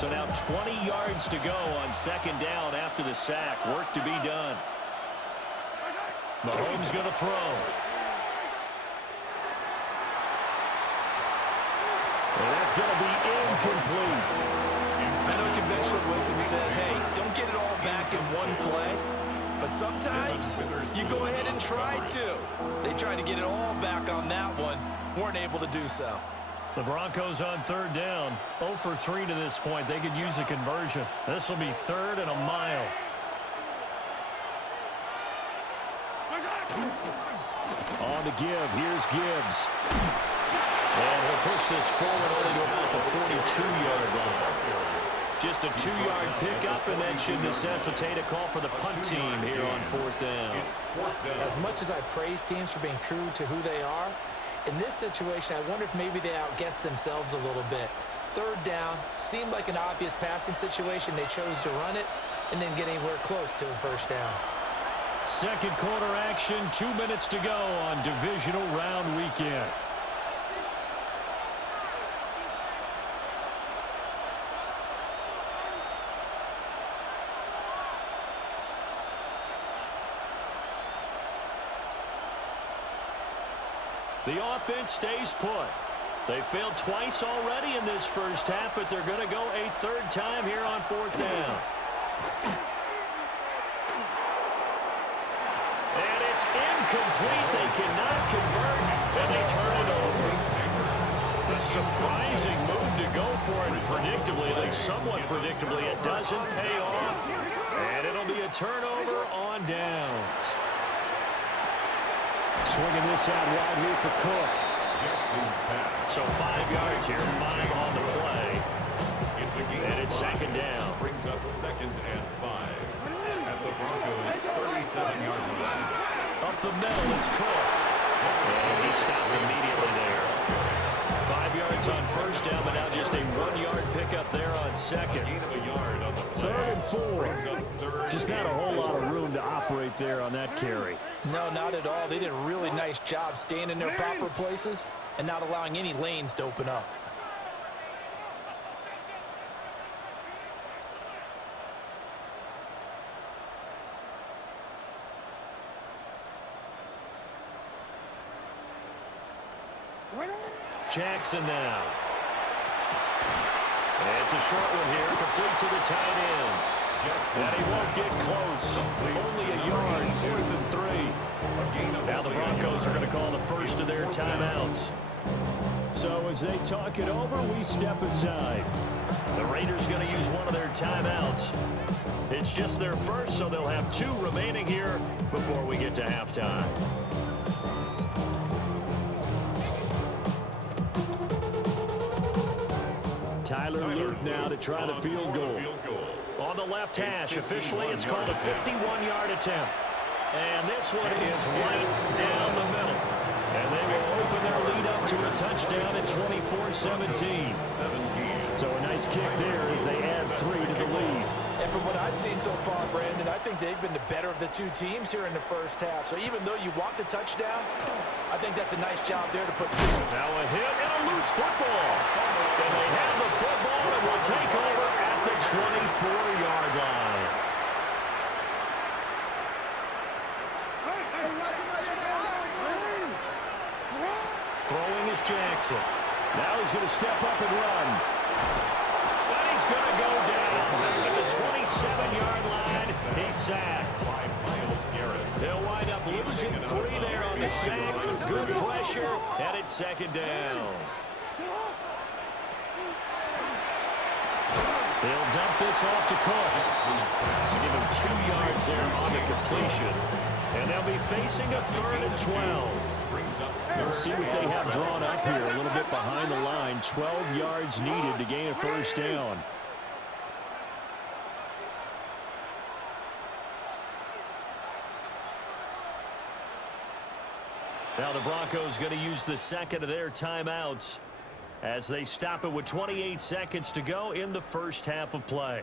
So now 20 yards to go on second down after the sack. Work to be done. Mahomes going to throw. And that's going to be incomplete. I know conventional wisdom says, hey, don't get it all back in one play. But sometimes you go ahead and try to. They tried to get it all back on that one. Weren't able to do so. The Broncos on third down. 0 for 3 to this point. They could use a conversion. This will be 3rd and a mile. On to give. Here's Gibbs. And he'll push this forward only to about the 42-yard line. Just a 2-yard pickup, and that should necessitate a call for the punt team here on 4th down. As much as I praise teams for being true to who they are, in this situation, I wonder if maybe they outguessed themselves a little bit. 3rd down seemed like an obvious passing situation. They chose to run it and didn't get anywhere close to the 1st down. Second quarter action, 2 minutes to go on divisional round weekend. The offense stays put. They failed twice already in this first half, but they're going to go a 3rd time here on 4th down. And it's incomplete. They cannot convert, and they turn it over. A surprising move to go for it predictably, at least somewhat predictably. It doesn't pay off, and it'll be a turnover on downs. Swinging this out wide here for Cook. So 5 yards here, 5 on the play. And it's second down. Brings up 2nd and 5 at the Broncos' 37-yard line. Up the middle, it's Cook. And he stopped immediately there. 5 yards on 1st down, but now just a 1-yard pickup there on 2nd. 3rd and 4. Just not a whole lot of room to operate there on that carry. No, not at all. They did a really nice job staying in their proper places and not allowing any lanes to open up. Jackson now. And it's a short one here, complete to the tight end. And he won't get close. Only a yard, 4th and 3. Now the Broncos are going to call the first of their timeouts. So as they talk it over, we step aside. The Raiders going to use one of their timeouts. It's just their first, so they'll have 2 remaining here before we get to halftime. Tyler Luke now to try the field goal. On the left hash, officially, it's called a 51-yard attempt. And this one is right down the middle. And they will open their lead up to a touchdown at 24-17. So a nice kick there as they add 3 to the lead. And from what I've seen so far, Brandon, I think they've been the better of the 2 teams here in the first half. So even though you want the touchdown, I think that's a nice job there to put through. Now a hit and a loose football. And they have the football and will take over at the 24-yard line. Throwing is Jackson. Now he's going to step up and run. And he's going to go down. Back at the 27-yard line. He's sacked. They'll wind up losing 3 there on the sack. Good pressure. And it's second down. They'll dump this off to Cook. To give him 2 yards there on the completion. And they'll be facing a 3rd and 12. We'll see what they have drawn up here. A little bit behind the line. 12 yards needed to gain a first down. Now the Broncos going to use the second of their timeouts as they stop it with 28 seconds to go in the first half of play.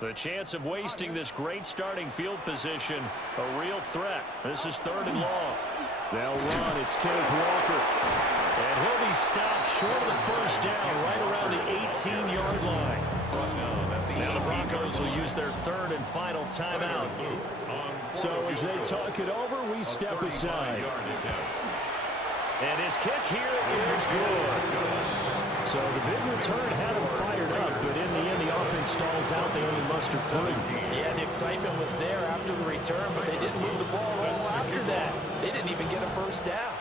The chance of wasting this great starting field position, a real threat. This is 3rd and long. They'll run. It's Kenneth Walker. And he'll be stopped short of the first down right around the 18-yard line. Now the Broncos will use their third and final timeout. So as they talk it over, we step aside. And his kick here is good. So the big return had him fired up, but in the end, the offense stalls out. They only muster 3. Yeah, the excitement was there after the return, but they didn't move the ball all after that. They didn't even get a first down.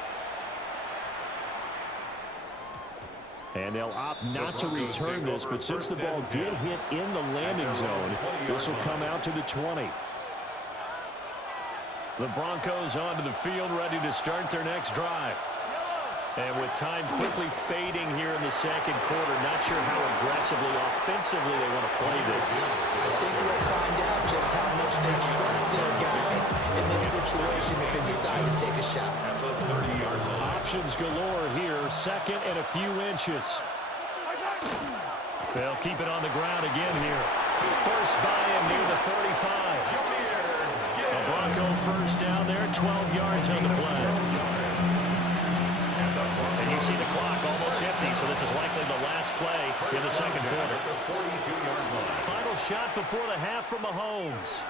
And they'll opt not to return this, but since the ball did hit in the landing zone, this will come out to the 20. The Broncos onto the field, ready to start their next drive. And with time quickly fading here in the second quarter, not sure how aggressively, offensively they want to play this. I think we'll find out just how much they trust their guys in this situation if they decide to take a shot. Options galore here, second and a few inches. They'll keep it on the ground again here. Burst by him near the 35. A Bronco first down there, 12 yards on the play. And you see the clock almost empty, so this is likely the last play in the second quarter. Final shot before the half from Mahomes.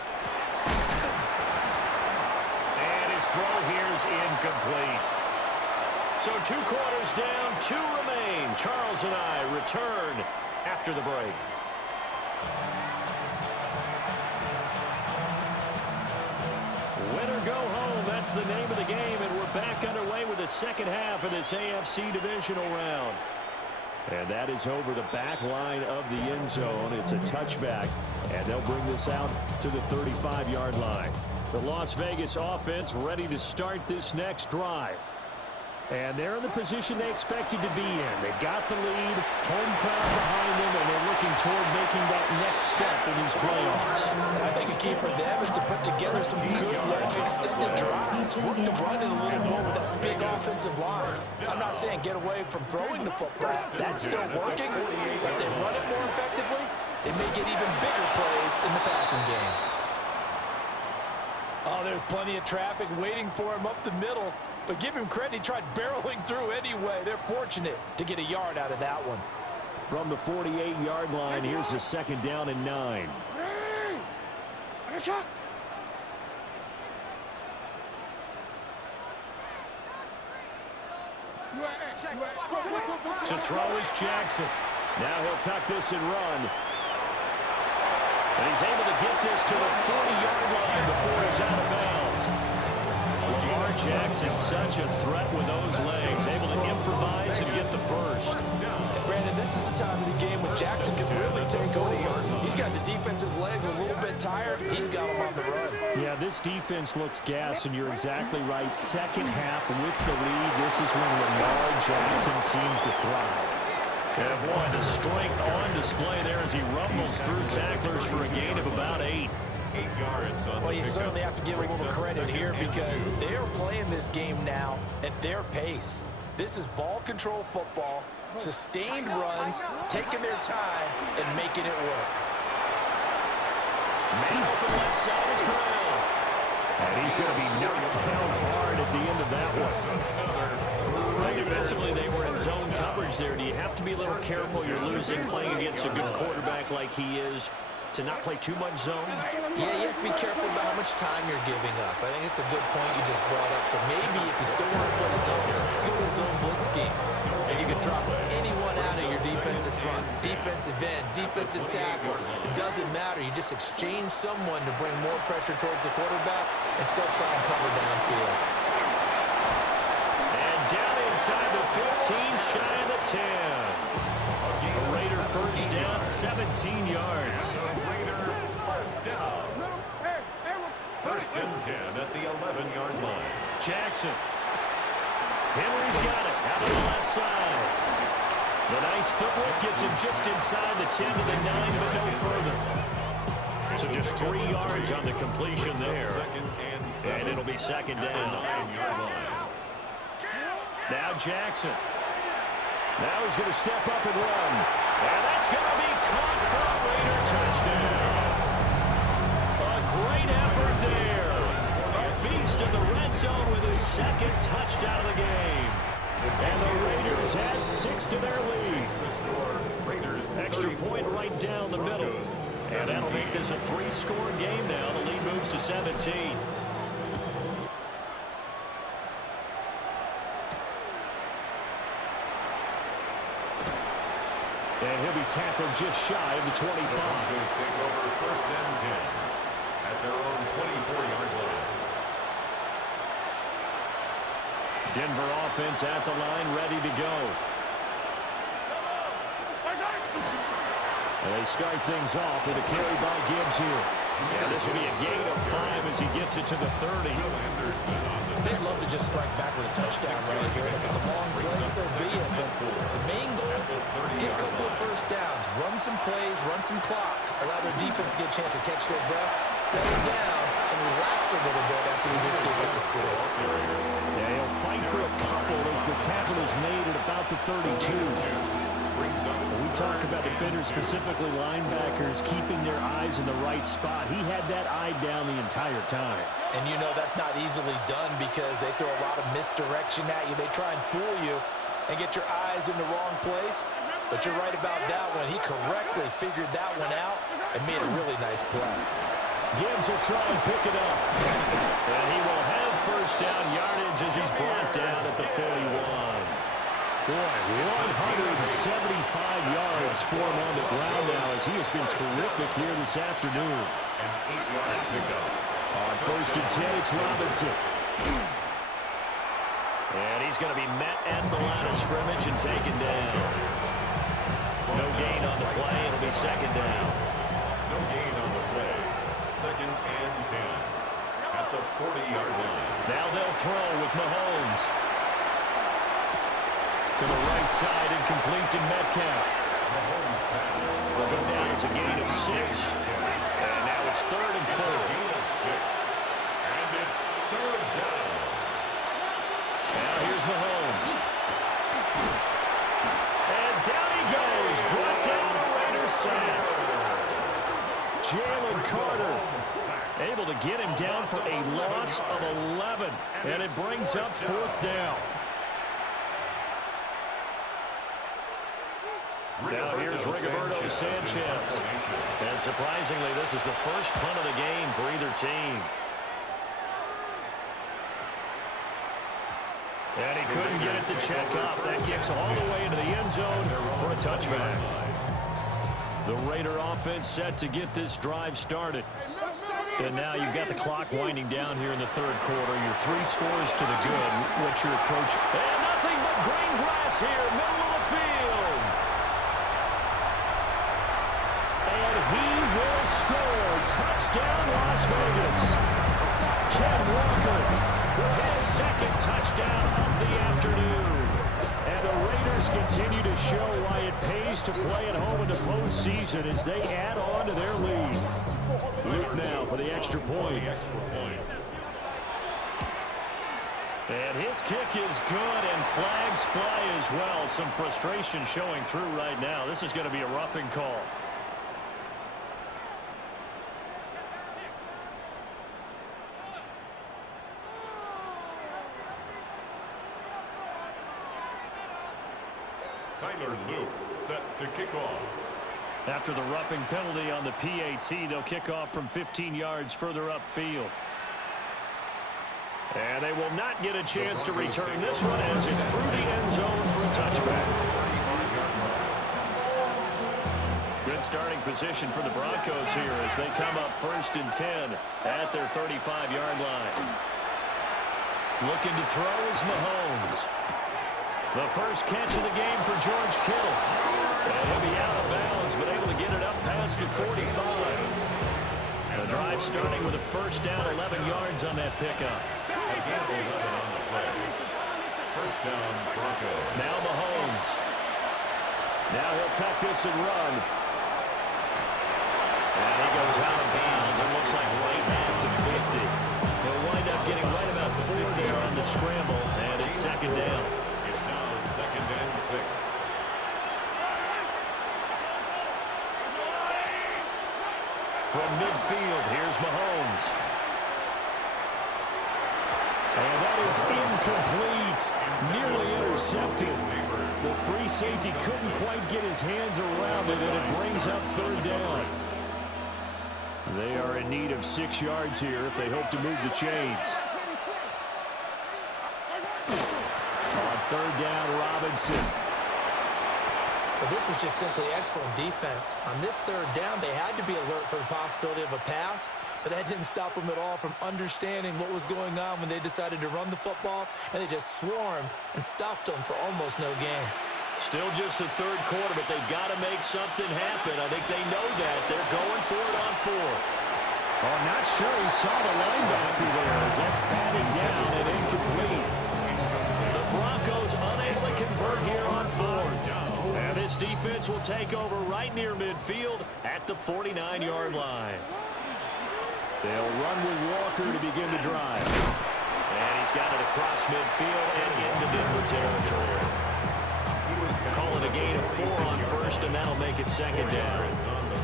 And his throw here is incomplete. So 2 quarters down, 2 remain. Charles and I return after the break. Win or go home, that's the name of the game, and we're back underway with the second half of this AFC divisional round. And that is over the back line of the end zone. It's a touchback, and they'll bring this out to the 35-yard line. The Las Vegas offense ready to start this next drive. And they're in the position they expected to be in. They've got the lead, home crowd behind them, and they're looking toward making that next step in these playoffs. I think a key for them is to put together some good, long, extended drives. Work the run in a little more with that big offensive line. I'm not saying get away from throwing the football. That's still working. But if they run it more effectively, they may get even bigger plays in the passing game. Oh, there's plenty of traffic waiting for him up the middle. But give him credit, he tried barreling through anyway. They're fortunate to get a yard out of that one. From the 48-yard line, here's a second down and 9. To throw is Jackson. Now he'll tuck this and run. And he's able to get this to the 40-yard line before he's out of bounds. Lamar Jackson, such a threat with those legs, able to improvise and get the first. And Brandon, this is the time of the game when Jackson can really take over. He's got the defense's legs a little bit tired. He's got them on the run. Yeah, this defense looks gassed, and you're exactly right. Second half with the lead, this is when Lamar Jackson seems to thrive. And boy, the strength on display there as he rumbles through tacklers for a gain of about 8. 8 yards on Well, you certainly have to give a little credit here because they are playing this game now at their pace. This is ball control football, sustained runs, taking their time, and making it work. Man open left side is Brown. And he's going to be knocked down hard at the end of that one. And defensively, they were in zone coverage there. Do you have to be a little careful? You're losing playing against a good quarterback like he is to not play too much zone? Yeah, you have to be careful about how much time you're giving up. I think it's a good point you just brought up. So maybe if you still want to play zone, go to a zone blitz scheme. And you can drop anyone out of your defensive front. Defensive end, defensive tackle. It doesn't matter. You just exchange someone to bring more pressure towards the quarterback and still try and cover downfield. And down inside the 15, shy of the 10. A Raider first down, 17 yards. First and 10 at the 11-yard line. Jackson. Henry's got it out on the left side. The nice footwork gets him just inside the 10 to the 9, but no further. So just 3 yards on the completion there. And it'll be second down. Now Jackson. Now he's going to step up and run. And that's going to be caught for a Raider touchdown. A great effort there. A beast in the red zone with his second touchdown of the game. And the Raiders add 6 to their lead. Extra point right down the middle. And that'll make this a 3-score game now. The lead moves to 17. And he'll be tackled just shy of the 25. The Broncos take over first and 10 at their own 24-yard line. Denver offense at the line, ready to go. And they start things off with a carry by Gibbs here. And this will be a gain of 5 as he gets it to the 30. They'd love to just strike back with a touchdown right here. If it's a long play, so be it. But the main goal, get a couple of first downs, run some plays, run some clock, allow their defense to get a chance to catch their breath, settle down, and relax a little bit after you just get back to score. Yeah, he'll fight for a couple as the tackle is made at about the 32. When we talk about defenders, specifically linebackers, keeping their eyes in the right spot, he had that eye down the entire time. And you know that's not easily done because they throw a lot of misdirection at you. They try and fool you and get your eyes in the wrong place. But you're right about that one. He correctly figured that one out and made a really nice play. Gibbs will try and pick it up. And he will have first down yardage as he's brought down at the 41. Boy, 175 yards for him on the ground now as he has been terrific here this afternoon. An 8-yard pickup. On first and 10, it's Robinson. And he's going to be met at the line of scrimmage and taken down. No gain on the play. It'll be second down. No gain on the play. Second and 10 at the 40-yard line. Now they'll throw with Mahomes. To the right side and complete to Metcalf. Mahomes pass. Will go down as a gain of 6. And now it's third and 4. Gain of 6. And it's third down. Now here's Mahomes. And down he goes. Brought down a Raiders sack. Jalen Carter able to get him down for a loss of 11. And it brings up fourth down. Now here's Rigoberto Sanchez. And surprisingly, this is the first punt of the game for either team. And he couldn't get it to check up. That kicks all the way into the end zone for a touchback. The Raider offense set to get this drive started. And now you've got the clock winding down here in the third quarter. Your 3 scores to the good. What's your approach? And nothing but green grass here, middle of the field. And he will score. Touchdown, Las Vegas. Ken Walker with his second touchdown of the afternoon. And the Raiders continue to show why it pays to play at home in the postseason as they add on to their lead. Luke now for the extra point. And his kick is good, and flags fly as well. Some frustration showing through right now. This is going to be a roughing call. Tyler Luke set to kick off. After the roughing penalty on the PAT, they'll kick off from 15 yards further upfield. And they will not get a chance to return this one as it's through the end zone for a touchback. Good starting position for the Broncos here as they come up first and 10 at their 35-yard line. Looking to throw is Mahomes. The first catch of the game for George Kittle. And he'll be out of bounds, but able to get it up past the 45. The drive starting with a first down, 11 yards on that pickup. First down, Broncos. Now Mahomes. Now he'll tuck this and run. And he goes out of bounds. It looks like right at the 50. He'll wind up getting right about 4 there on the scramble, and it's second down. It's now second and 6. From midfield, here's Mahomes. And that is incomplete. Nearly intercepted. The free safety couldn't quite get his hands around it, and it brings up third down. They are in need of 6 yards here if they hope to move the chains. On third down, Robinson. But this was just simply excellent defense. On this third down, they had to be alert for the possibility of a pass, but that didn't stop them at all from understanding what was going on when they decided to run the football, and they just swarmed and stuffed them for almost no gain. Still just the third quarter, but they've got to make something happen. I think they know that. They're going for it on fourth. Oh, not sure he saw the linebacker there as that's batted down and incomplete. The Broncos unable to convert here on fourth. And this defense will take over right near midfield at the 49-yard line. They'll run with Walker to begin the drive. And he's got it across midfield and into Denver territory. Call it a gain of 4 on first, and that'll make it second down.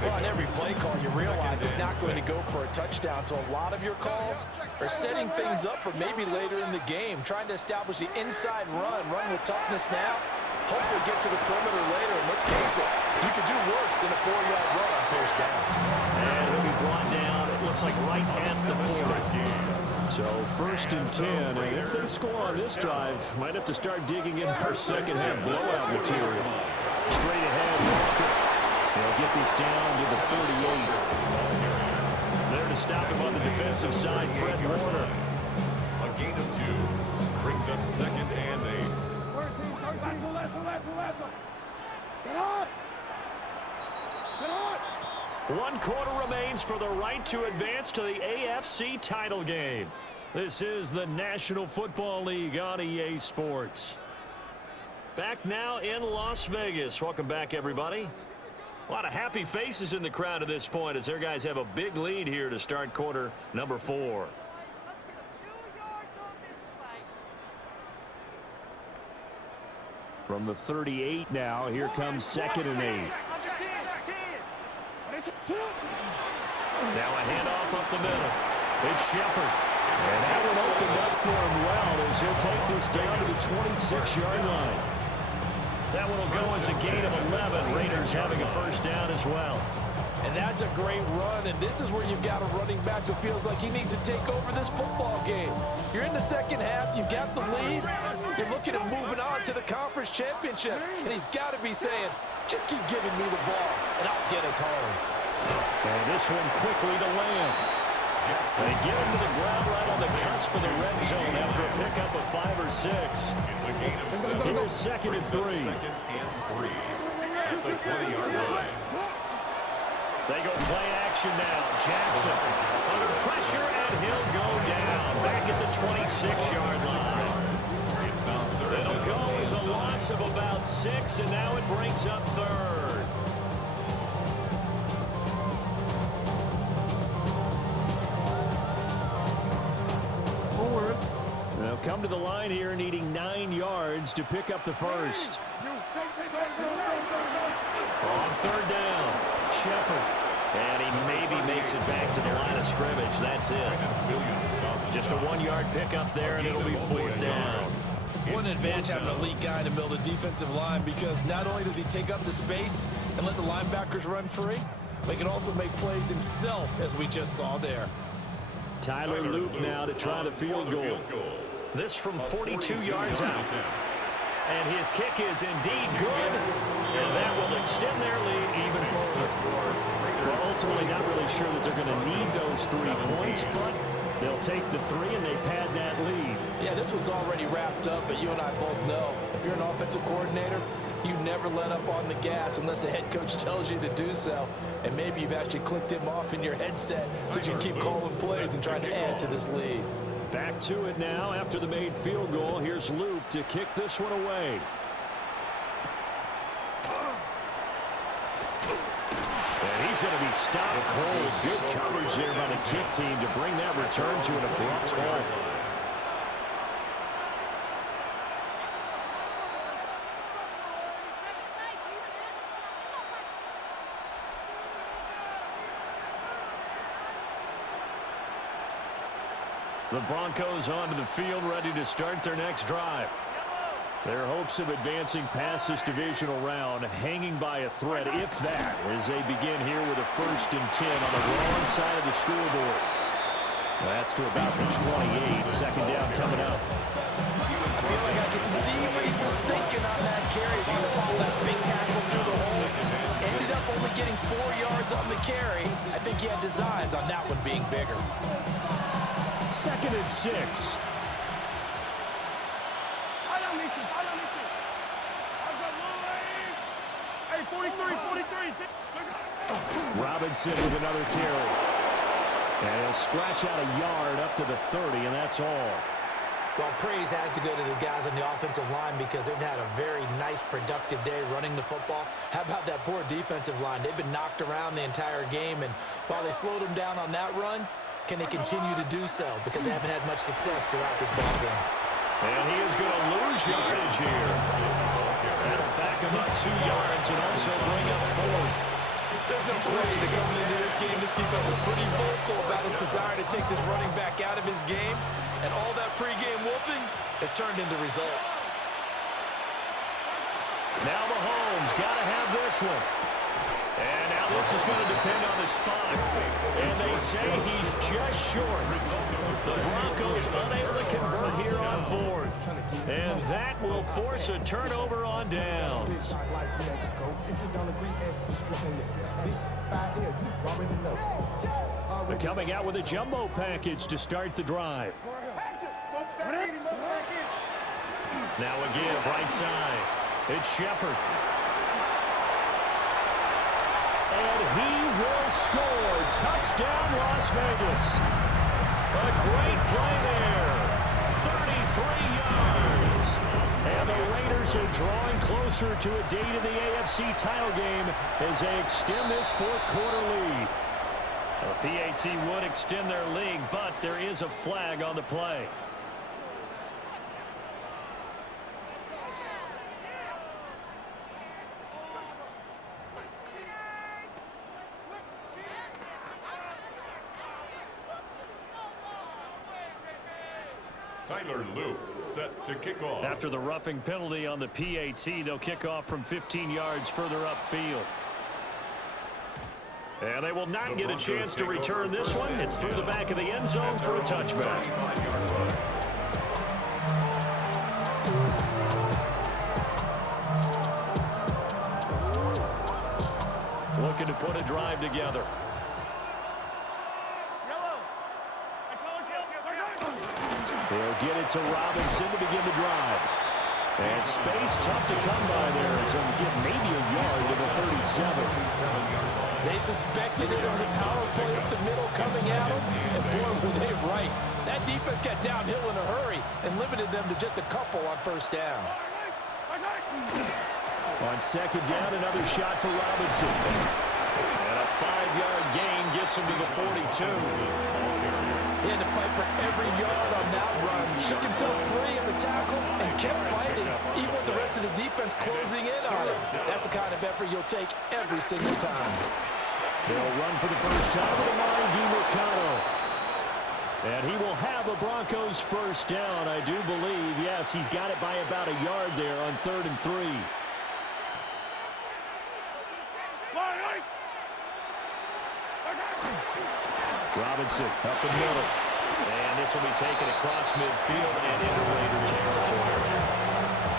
Well, on every play call, you realize it's not going to go for a touchdown, so a lot of your calls are setting things up for maybe later in the game, trying to establish the inside run with toughness now, hopefully get to the perimeter later, and let's face it, you could do worse than a 4-yard run on first down. And he'll be brought down, it looks like right at the 40. So first and 10, and if they score on this drive, might have to start digging in for second half blowout material. Straight ahead, Walker. They'll get this down to the 38. There to stop him on the defensive side, Fred Warner. A gain of 2 brings up second and 8. One quarter remains for the right to advance to the AFC title game. This is the National Football League on EA Sports. Back now in Las Vegas. Welcome back, everybody. A lot of happy faces in the crowd at this point as their guys have a big lead here to start quarter number 4. From the 38 now, here comes second and 8. Now a handoff up the middle. It's Shepard. And that one opened up for him well as he'll take this down to the 26-yard line. That one will go as a gain of 11. Raiders having a first down as well. And that's a great run, and this is where you've got a running back who feels like he needs to take over this football game. You're in the second half, you've got the lead, you're looking at moving on to the conference championship, and he's got to be saying, just keep giving me the ball, and I'll get us home. And this one quickly to land. They get him to the ground right on the cusp of the red zone after a pickup of 5 or 6. It's a gain of 7. Here's second and 3. Second and 3 at the 20-yard line. They go play action now. Jackson under pressure, and he'll go down back at the 26-yard line. It'll go as a loss of about 6, and now it brings up third. They'll come to the line here needing 9 yards to pick up the first. On third down, Shepard. And he maybe makes it back to the line of scrimmage. That's it. Just a 1-yard pickup there, and it'll be fourth down. What an advantage having an elite guy in the middle of the defensive line, because not only does he take up the space and let the linebackers run free, but he can also make plays himself, as we just saw there. Tyler Loop now to try the field goal. This from 42 yards out. And his kick is indeed good. And that will extend their lead even further. Well, ultimately not really sure that they're going to need those 3 points, but they'll take the 3 and they pad that lead. Yeah, this one's already wrapped up, but you and I both know if you're an offensive coordinator, you never let up on the gas unless the head coach tells you to do so. And maybe you've actually clicked him off in your headset so you can keep calling plays and trying to add to this lead. Back to it now after the made field goal. Here's Loop to kick this one away. And he's going to be stopped cold. Good coverage there by the kick team to bring that return to an abrupt halt. The Broncos onto the field, ready to start their next drive. Their hopes of advancing past this divisional round hanging by a thread, if that, as they begin here with a 1st and 10 on the wrong side of the scoreboard. That's to about the 28. Second down coming up. I feel like I could see what he was thinking on that carry. He followed that big tackle through the hole. Ended up only getting 4 yards on the carry. I think he had designs on that one being bigger. 2nd and 6. Hey, 43. Robinson with another carry. And he'll scratch out a yard up to the 30, and that's all. Well, praise has to go to the guys on the offensive line because they've had a very nice, productive day running the football. How about that poor defensive line? They've been knocked around the entire game, and while they slowed them down on that run, can they continue to do so? Because they haven't had much success throughout this ball game. And he is going to lose yardage here. That'll back him up 2 yards and also bring up 4th. There's no question that coming into this game, this defense is pretty vocal about its desire to take this running back out of his game. And all that pregame wolfing has turned into results. Now Mahomes got to have this one. And now this is going to depend on the spot. And they say he's just short. The Broncos unable to convert here on 4th. And that will force a turnover on downs. They're coming out with a jumbo package to start the drive. Now again, right side. It's Shepard. And he will score. Touchdown, Las Vegas. A great play there. 33 yards. And the Raiders are drawing closer to a date in the AFC title game as they extend this 4th quarter lead. The PAT would extend their lead, but there is a flag on the play. Tyler Luke set to kick off. After the roughing penalty on the PAT, they'll kick off from 15 yards further upfield. And they will not get a chance to return this one. It's through the back of the end zone for a touchback. Looking to put a drive together. They'll get it to Robinson to begin the drive. And space tough to come by there as he'll get maybe a yard to the 37. They suspected it was a power play up the middle coming at them, and boy, were they right. That defense got downhill in a hurry and limited them to just a couple on 1st down. On 2nd down, another shot for Robinson. And a 5-yard gain gets him to the 42. He had to fight for every yard on that run. Shook himself free of the tackle and kept fighting, even with the rest of the defense closing in on him. That's the kind of effort you'll take every single time. They'll run for the first time with Amari DiMercado. And he will have a Broncos 1st down, I do believe. Yes, he's got it by about a yard there on 3rd and 3. Robinson up the middle. And this will be taken across midfield and into Raider territory.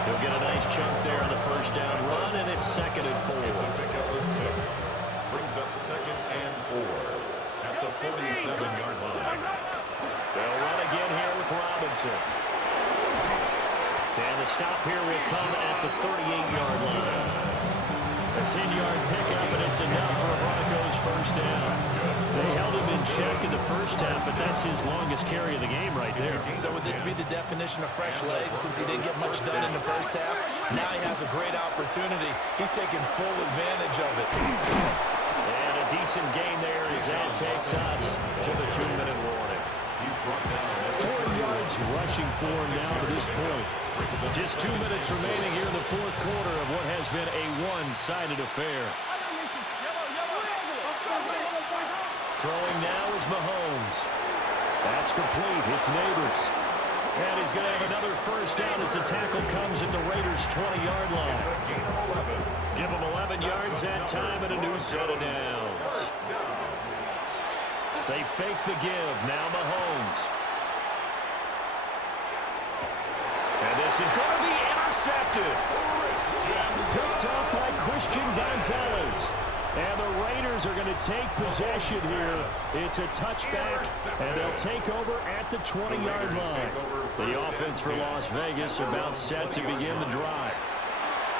He'll get a nice chunk there on the 1st down run, and it's 2nd and 4. Pick up the 6. Brings up 2nd and 4 at the 47-yard line. They'll run again here with Robinson. And the stop here will come at the 38-yard line. A 10-yard pickup, and it's enough for a Broncos 1st down. They held him in check in the 1st half, but that's his longest carry of the game right there. So would this be the definition of fresh legs since he didn't get much done in the 1st half? Now he has a great opportunity. He's taking full advantage of it. And a decent gain there as that takes us to the 2-minute warning. 4 yards rushing for him now to this point. Just 2 minutes remaining here in the 4th quarter of what has been a one-sided affair. Throwing now is Mahomes. That's complete. It's Neighbors. And he's going to have another first down as the tackle comes at the Raiders' 20-yard line. Give them 11 yards that time and a new set of downs. They fake the give. Now Mahomes. And this is going to be intercepted. Picked up by Christian Gonzalez. And the Raiders are going to take possession here. It's a touchback, and they'll take over at the 20-yard line. The offense for Las Vegas about set to begin the drive.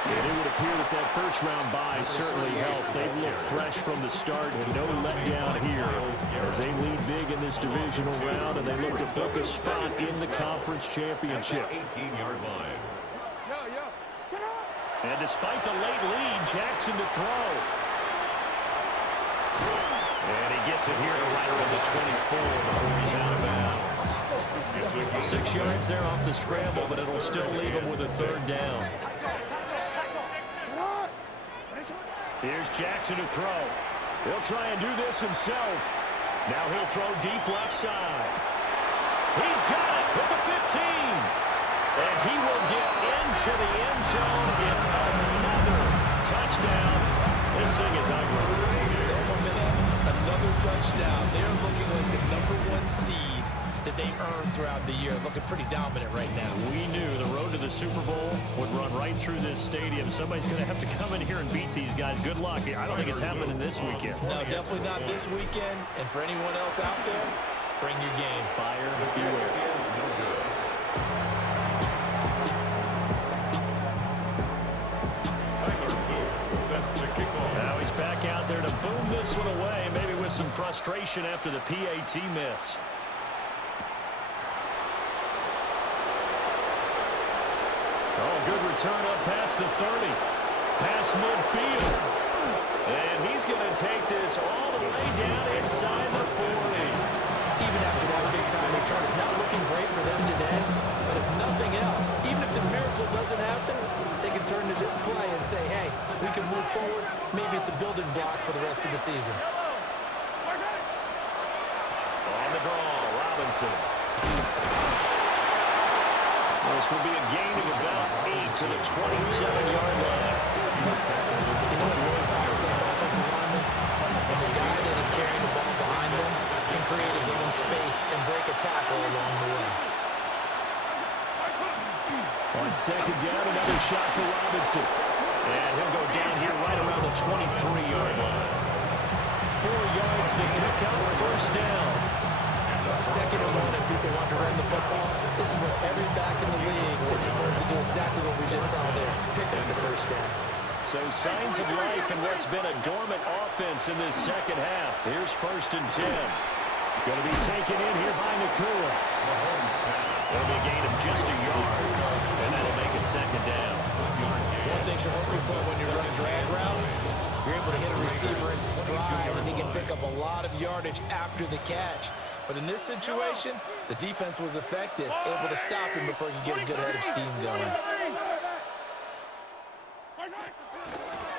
And it would appear that that first-round bye certainly helped. They've looked fresh from the start, and no letdown here as they lead big in this divisional round, and they look to book a spot in the conference championship. 18-yard line. And despite the late lead, Jackson to throw. And he gets it here to right around the 24 before he's out of bounds. 6 yards there off the scramble, but it'll still leave him with a third down. Here's Jackson to throw. He'll try and do this himself. Now he'll throw deep left side. He's got it with the 15. And he will get into the end zone. It's another touchdown. This thing is ugly. So momentum, another touchdown. They're looking like the #1 seed that they earned throughout the year. Looking pretty dominant right now. We knew the road to the Super Bowl would run right through this stadium. Somebody's going to have to come in here and beat these guys. Good luck. I don't think it's happening this weekend. No, definitely not this weekend. And for anyone else out there, bring your game. Buyer beware. Now he's back out there to boom this one away, maybe with some frustration after the PAT miss. Oh, good return up past the 30. Past midfield. And he's going to take this all the way down inside the 40. Even after that big-time return, it's not looking great for them today. But if nothing else, even if the miracle doesn't happen, they can turn to this play and say, hey, we can move forward. Maybe it's a building block for the rest of the season. On the draw, Robinson. This will be a gain of about 8 to the 27-yard line. You know what really fires up offensive linemen? When the guy that is carrying the ball behind them can create his own space and break a tackle along the way. On second down, another shot for Robinson. And he'll go down here right around the 23-yard line. 4 yards to pick up, first down. Second and 1, and people want to run the football. This is what every back in the league is supposed to do, exactly what we just saw there. Pick up the first down. So signs of life in what's been a dormant offense in this second half. Here's first and 10. Going to be taken in here by Nakua. That'll be a gain of just a yard, and that'll make it second down. One thing you're hoping for when you run drag routes, you're able to hit a receiver in stride, and he can pick up a lot of yardage after the catch. But in this situation, the defense was effective, able to stop him before he could get a good head of steam going.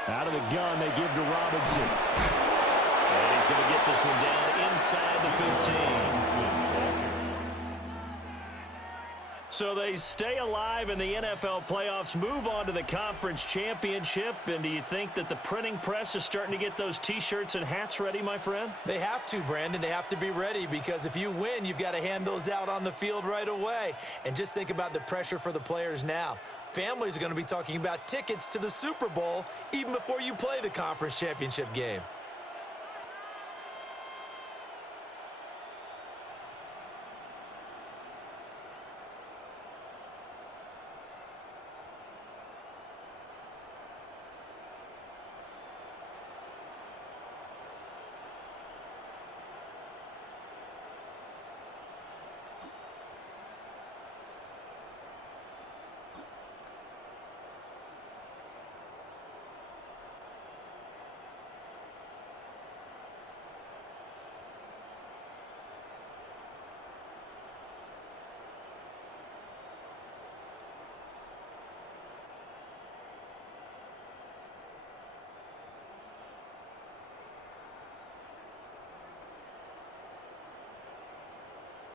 Out of the gun, they give to Robinson. And he's going to get this one down inside the 15. So they stay alive in the NFL playoffs, move on to the conference championship. And do you think that the printing press is starting to get those T-shirts and hats ready, my friend? They have to, Brandon. They have to be ready because if you win, you've got to hand those out on the field right away. And just think about the pressure for the players now. Families are going to be talking about tickets to the Super Bowl even before you play the conference championship game.